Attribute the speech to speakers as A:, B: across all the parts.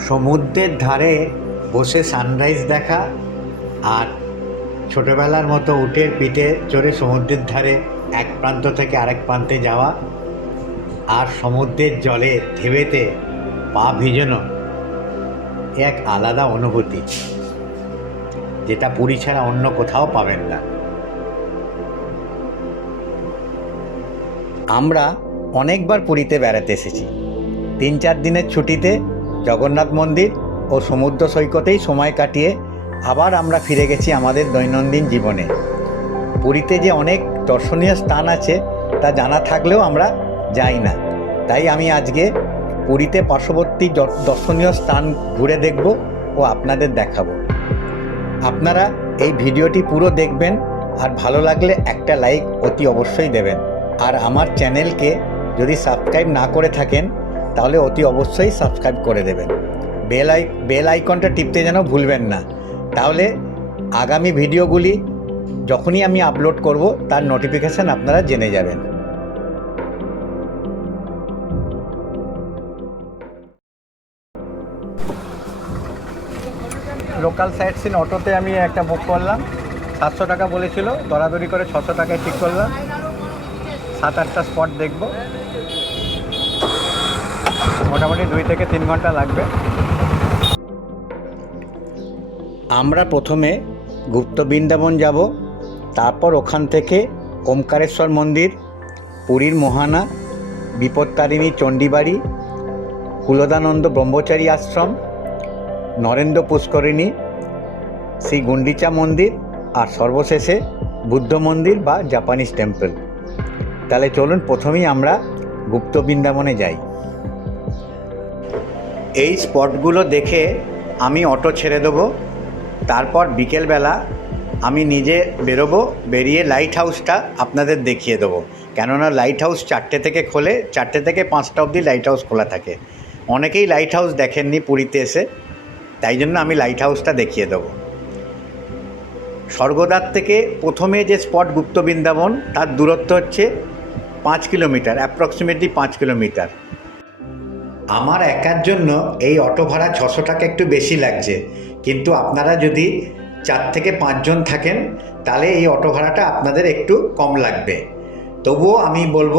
A: সমুদ্রের ধারে বসে সানরাইজ দেখা আর ছোটোবেলার মতো উটের পিঠে চড়ে সমুদ্রের ধারে এক প্রান্ত থেকে আরেক প্রান্তে যাওয়া আর সমুদ্রের জলে ঢেবেতে পা ভিজানো এক আলাদা অনুভূতি, যেটা পুরী ছাড়া অন্য কোথাও পাবেন না। আমরা অনেকবার পুরীতে বেড়াতে এসেছি। তিন চার দিনের ছুটিতে জগন্নাথ মন্দির ও সমুদ্র সৈকতেই সময় কাটিয়ে আবার আমরা ফিরে গেছি আমাদের দৈনন্দিন জীবনে। পুরীতে যে অনেক দর্শনীয় স্থান আছে, তা জানা থাকলেও আমরা যাই না। তাই আমি আজকে পুরীতে পার্শ্ববর্তী দর্শনীয় স্থান ঘুরে দেখব ও আপনাদের দেখাবো। আপনারা এই ভিডিওটি পুরো দেখবেন আর ভালো লাগলে একটা লাইক অতি অবশ্যই দেবেন। আর আমার চ্যানেলকে যদি সাবস্ক্রাইব না করে থাকেন তাহলে অতি অবশ্যই সাবস্ক্রাইব করে দেবেন। বেল আই, বেল আইকনটা টিপতে যেন ভুলবেন না। তাহলে আগামী ভিডিওগুলি যখনই আমি আপলোড করব, তার নোটিফিকেশান আপনারা জেনে যাবেন। লোকাল সাইট সিন অটোতে আমি একটা বুক করলাম। সাতশো টাকা বলেছিল, দরাদরি করে ছশো টাকায় ঠিক করলাম। সাত, আটটা স্পট দেখব। মোটামুটি দুই থেকে তিন ঘণ্টা লাগবে। আমরা প্রথমে গুপ্ত বৃন্দাবন যাব, তারপর ওখান থেকে ওমকারেশ্বর মন্দির, পুরীর মোহানা, বিপত্তারিণী চণ্ডীবাড়ি, কুলদানন্দ ব্রহ্মচারী আশ্রম, নরেন্দ্র পুষ্করিণী, শ্রী গুন্ডিচা মন্দির আর সর্বশেষে বুদ্ধ মন্দির বা জাপানিজ টেম্পল। তাহলে চলুন প্রথমেই আমরা গুপ্ত বৃন্দাবনে যাই। এই স্পটগুলো দেখে আমি অটো ছেড়ে দেবো, তারপর বিকেলবেলা আমি নিজে বেরোবো, বেরিয়ে লাইট হাউসটা আপনাদের দেখিয়ে দেবো। কেননা লাইট হাউস চারটে থেকে খোলে, চারটে থেকে পাঁচটা অবধি লাইট হাউস খোলা থাকে। অনেকেই লাইট হাউস দেখেননি পুরীতে এসে, তাই জন্য আমি লাইট হাউসটা দেখিয়ে দেবো। স্বর্গদ্বার থেকে প্রথমে যে স্পট গুপ্ত বৃন্দাবন, তার দূরত্ব হচ্ছে পাঁচ কিলোমিটার অ্যাপ্রক্সিমেটলি পাঁচ কিলোমিটার। আমার একার জন্য এই অটো ভাড়া ছশো টাকা একটু বেশি লাগছে। কিন্তু আপনারা যদি চার থেকে পাঁচজন থাকেন, তাহলে এই অটো ভাড়াটা আপনাদের একটু কম লাগবে। তবুও আমি বলব,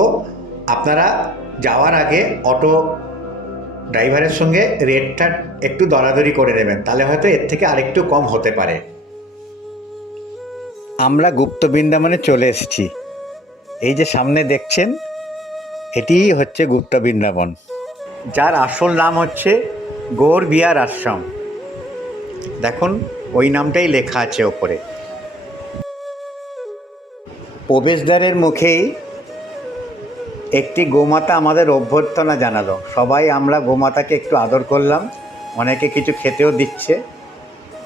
A: আপনারা যাওয়ার আগে অটো ড্রাইভারের সঙ্গে রেটটা একটু দরাদরি করে নেবেন, তাহলে হয়তো এর থেকে আরেকটু কম হতে পারে। আমরা গুপ্ত বৃন্দাবনে চলে এসেছি। এই যে সামনে দেখছেন, এটিই হচ্ছে গুপ্ত বৃন্দাবন। যার আসল নাম হচ্ছে গৌর বিহার আশ্রম। দেখুন, ওই নামটাই লেখা আছে ওপরে। প্রবেশদ্বারের মুখেই একটি গোমাতা আমাদের অভ্যর্থনা জানালো। সবাই আমরা গোমাতাকে একটু আদর করলাম, অনেকে কিছু খেতেও দিচ্ছে।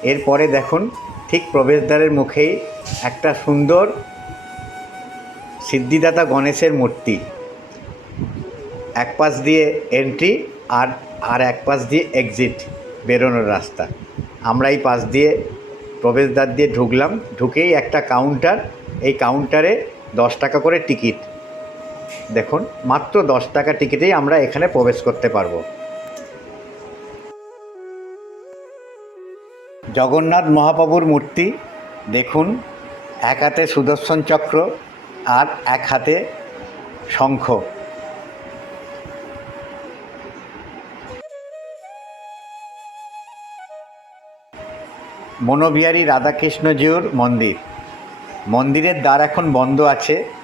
A: এরপরে দেখুন, ঠিক প্রবেশদ্বারের মুখেই একটা সুন্দর সিদ্ধিদাতা গণেশের মূর্তি। এক পাশ দিয়ে এন্ট্রি আর আর এক পাশ দিয়ে এক্সিট বেরোনোর রাস্তা। আমরা এই পাশ দিয়ে প্রবেশদ্বার দিয়ে ঢুকলাম, ঢুকেই একটা কাউন্টার এই কাউন্টারে দশ টাকা করে টিকিট দেখুন, মাত্র দশ টাকা টিকিটেই আমরা এখানে প্রবেশ করতে পারব। জগন্নাথ মহাপ্রভুর মূর্তি, দেখুন, এক হাতে সুদর্শন চক্র আর এক হাতে শঙ্খ। মনোবিহারী রাধাকৃষ্ণজিউর মন্দির। মন্দিরের দ্বার এখন বন্ধ আছে।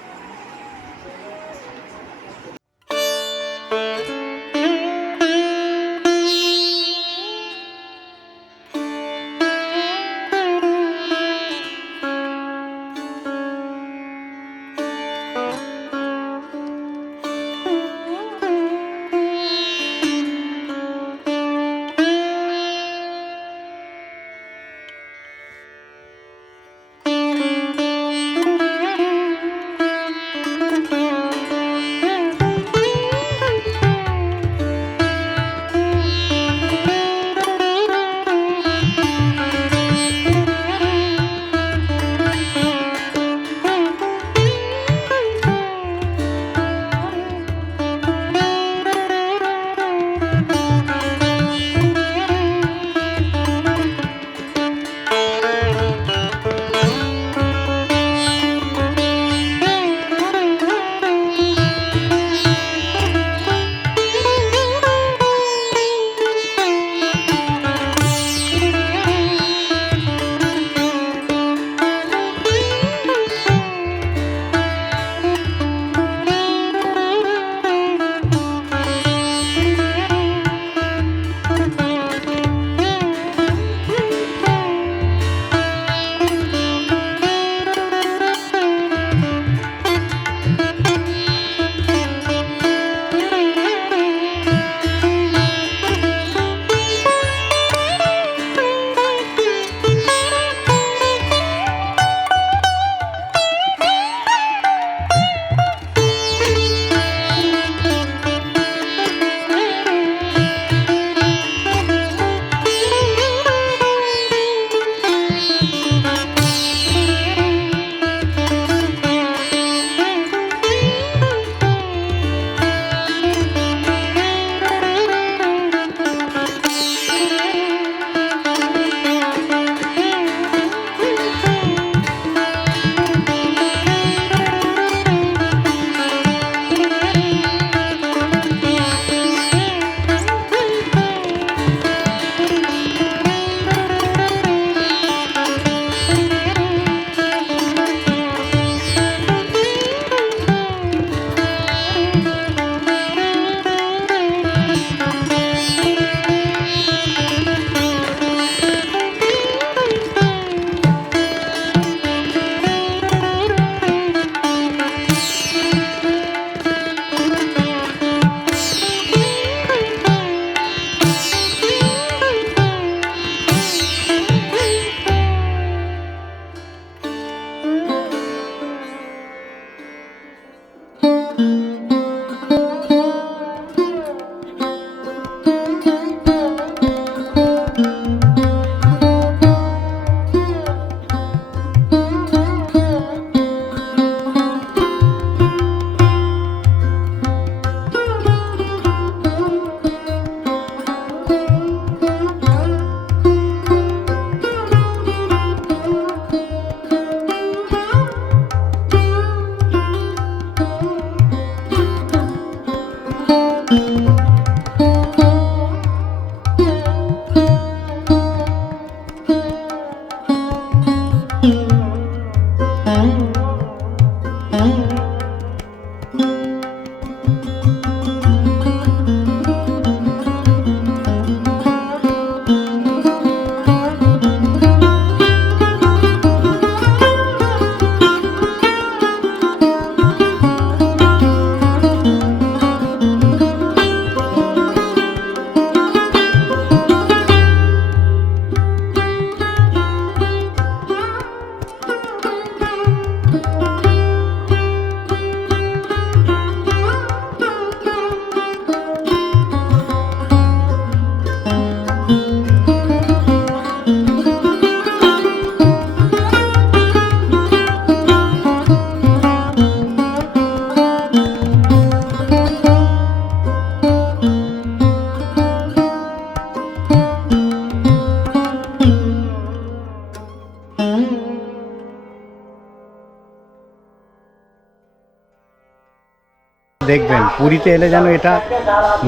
B: দেখবেন, পুরীতে এলে যেন এটা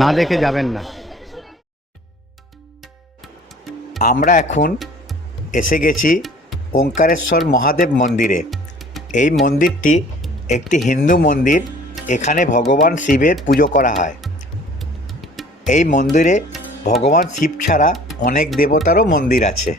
B: না দেখে যাবেন না।
A: আমরা এখন এসে গেছি ওঙ্কারেশ্বর মহাদেব মন্দিরে। এই মন্দিরটি একটি হিন্দু মন্দির, এখানে ভগবান শিবের পুজো করা হয়। এই মন্দিরে ভগবান শিব ছাড়া অনেক দেবতারও মন্দির আছে।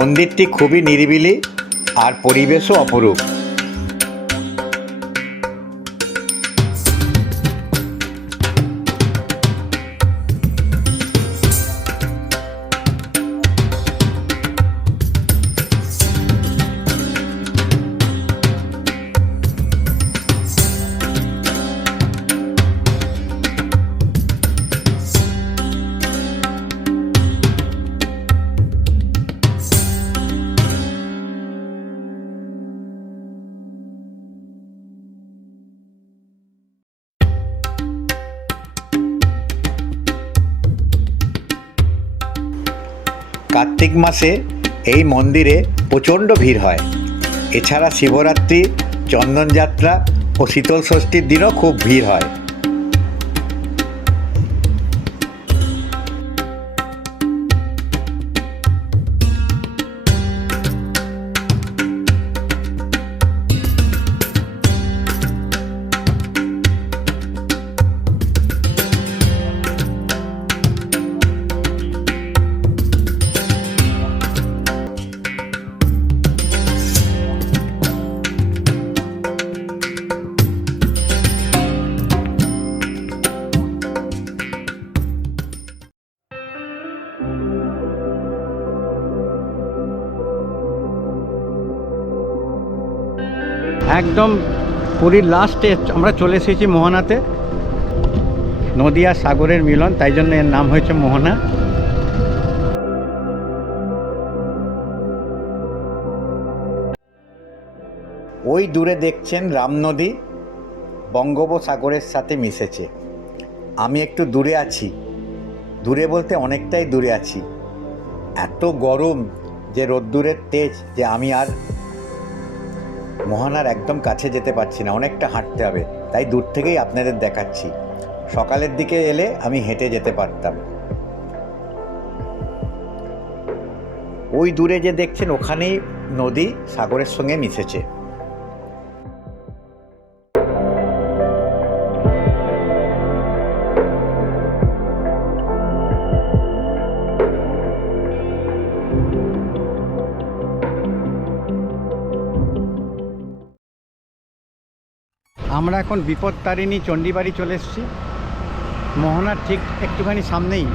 A: মন্দিরটি খুবই নিরিবিলি আর পরিবেশও অপরূপ। কার্তিক মাসে এই মন্দিরে প্রচণ্ড ভিড় হয়। এছাড়া শিবরাত্রি, চন্দনযাত্রা ও শীতল ষষ্ঠীর দিনও খুব ভিড় হয়।
B: একদম পুরীর লাস্টে আমরা চলে এসেছি মোহনাতে। নদী আর সাগরের মিলন, তাই জন্য এর নাম হয়েছে মোহনা।
A: ওই দূরে দেখছেন রাম নদী, বঙ্গোপসাগরের সাথে মিশেছে। আমি একটু দূরে আছি। দূরে বলতে অনেকটাই দূরে আছি। এত গরম যে রোদ্দুরের তেজ যে আমি আর মোহনার একদম কাছে যেতে পারছি না, অনেকটা হাঁটতে হবে, তাই দূর থেকেই আপনাদের দেখাচ্ছি। সকালের দিকে এলে আমি হেঁটে যেতে পারতাম। ওই দূরে যে দেখছেন, ওখানেই নদী সাগরের সঙ্গে মিশেছে।
B: আমরা এখন বিপদ তারিণী চণ্ডীবাড়ি চলে এসেছি। মোহনার ঠিক একটুখানি সামনেই।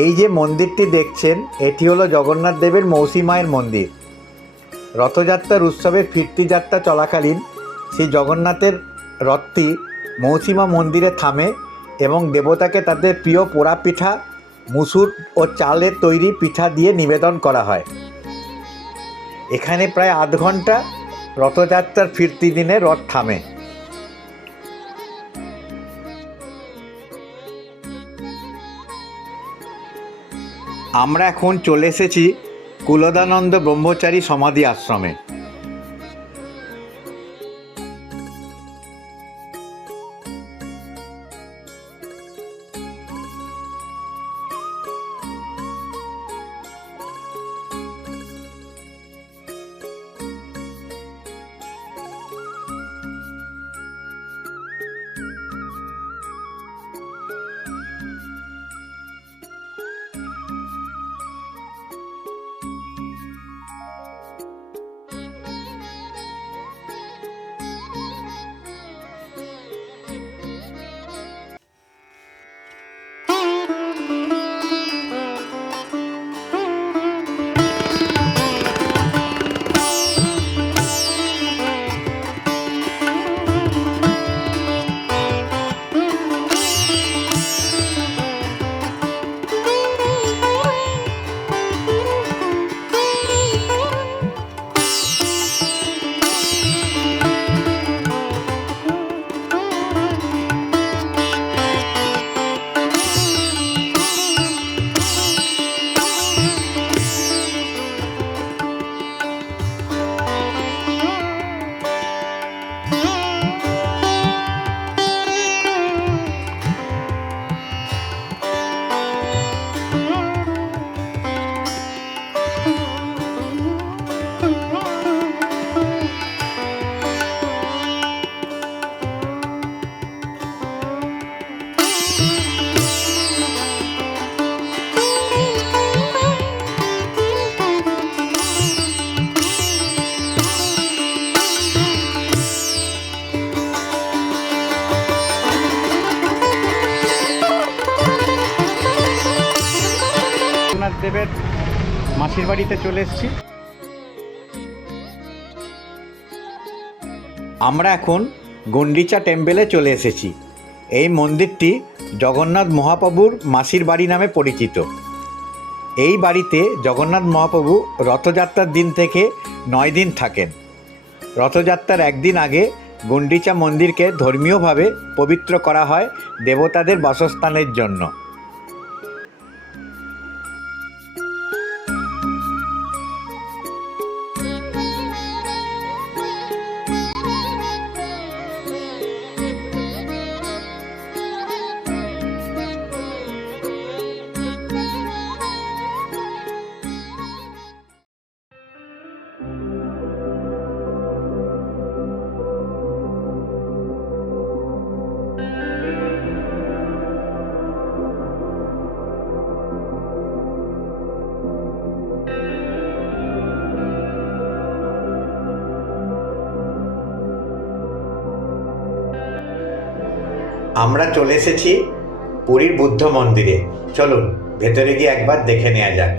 A: এই যে মন্দিরটি দেখছেন, এটি হলো জগন্নাথ দেবের মৌসী মায়ের মন্দির। রথযাত্রার উৎসবে ফিরতি যাত্রা চলাকালীন শ্রী জগন্নাথের রথটি মৌসীমা মন্দিরে থামে এবং দেবতাকে তাদের প্রিয় পোড়া পিঠা, মুসুর ও চালের তৈরি পিঠা দিয়ে নিবেদন করা হয়। এখানে প্রায় আধ ঘণ্টা রথযাত্রার ফিরতি দিনে রথ থামে। আমরা এখন চলে এসেছি কুলদানন্দ ব্রহ্মচারী সমাধি আশ্রমে।
B: বাড়িতে চলে এসেছি।
A: আমরা এখন গন্ডিচা টেম্পেলে চলে এসেছি। এই মন্দিরটি জগন্নাথ মহাপ্রভুর মাসির বাড়ি নামে পরিচিত। এই বাড়িতে জগন্নাথ মহাপ্রভু রথযাত্রার দিন থেকে নয় দিন থাকেন। রথযাত্রার একদিন আগে গন্ডিচা মন্দিরকে ধর্মীয়ভাবে পবিত্র করা হয় দেবতাদের বাসস্থানের জন্য। আমরা চলে এসেছি পুরীর বুদ্ধ মন্দিরে। চলুন ভেতরে গিয়ে একবার দেখে নেওয়া যাক।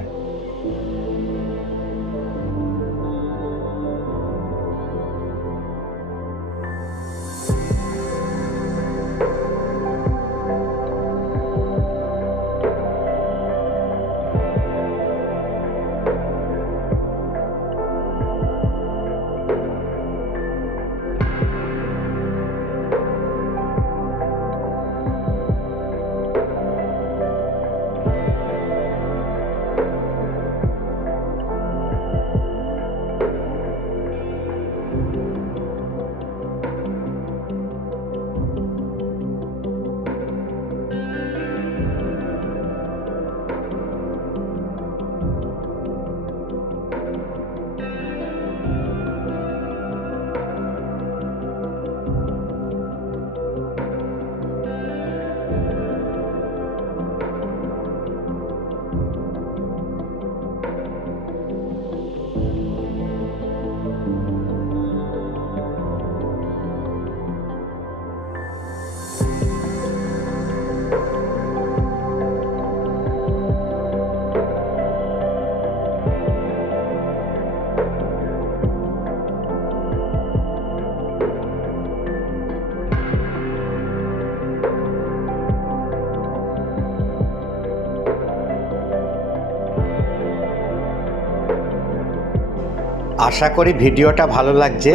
A: আশা করি ভিডিওটা ভালো লাগছে।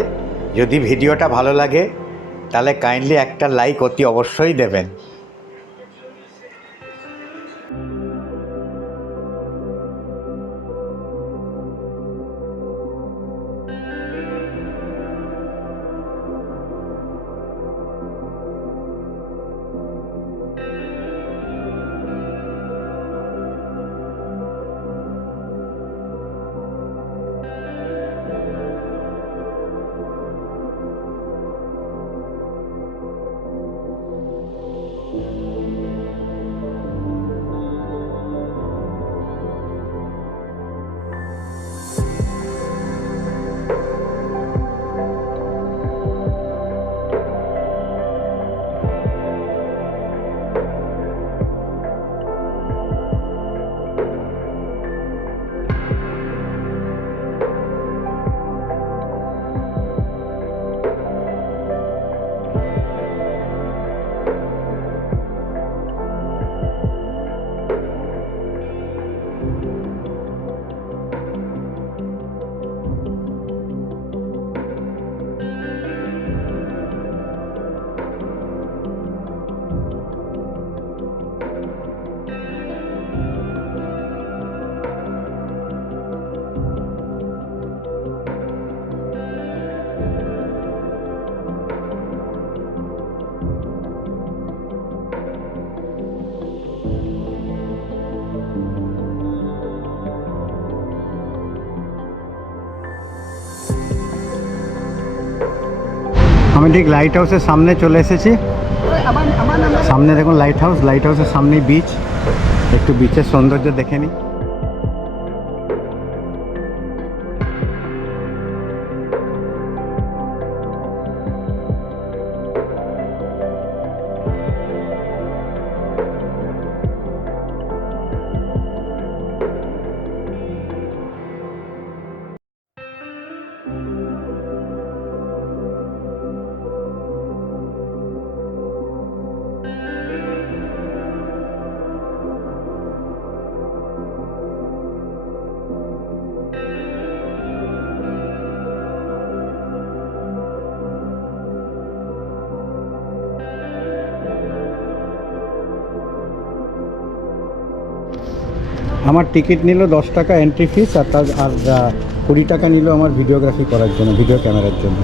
A: যদি ভিডিওটা ভালো লাগে, তাহলে কাইন্ডলি একটা লাইক অতি অবশ্যই দেবেন।
B: আমি ঠিক লাইট হাউসের সামনে চলে এসেছি। সামনে দেখুন লাইট হাউস লাইট হাউসের সামনে বিচ একটু বিচের সৌন্দর্য দেখে নিই। আমার টিকিট নিল দশ টাকা এন্ট্রি ফিস আর তার আর কুড়ি টাকা নিল আমার ভিডিওগ্রাফি করার জন্য ভিডিও ক্যামেরার জন্য।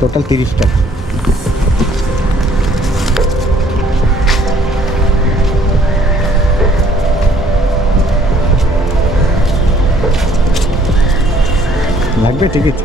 B: টোটাল তিরিশ টাকা। লাগবে টিকিট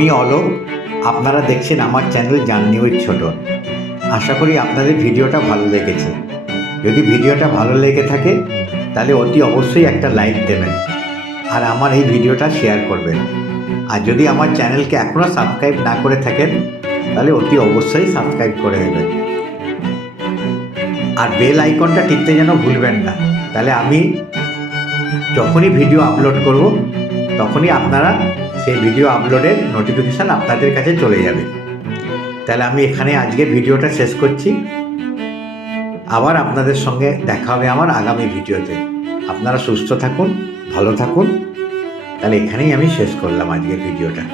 A: আমি অলোক, আপনারা দেখছেন আমার চ্যানেল জার্নি উইথ ছোট আশা করি আপনাদের ভিডিওটা ভালো লেগেছে। যদি ভিডিওটা ভালো লেগে থাকে, তাহলে অতি অবশ্যই একটা লাইক দেবেন আর আমার এই ভিডিওটা শেয়ার করবেন। আর যদি আমার চ্যানেলকে এখনও সাবস্ক্রাইব না করে থাকেন, তাহলে অতি অবশ্যই সাবস্ক্রাইব করে দেবেন। আর বেল আইকনটা টিপতে যেন ভুলবেন না, তাহলে আমি যখনই ভিডিও আপলোড করব, তখনই আপনারা সেই ভিডিও আপলোডের নোটিফিকেশান আপনাদের কাছে চলে যাবে। তাহলে আমি এখানে আজকে ভিডিওটা শেষ করছি। আবার আপনাদের সঙ্গে দেখা হবে আমার আগামী ভিডিওতে আপনারা সুস্থ থাকুন, ভালো থাকুন। তাহলে এখানেই আমি শেষ করলাম আজকে ভিডিওটা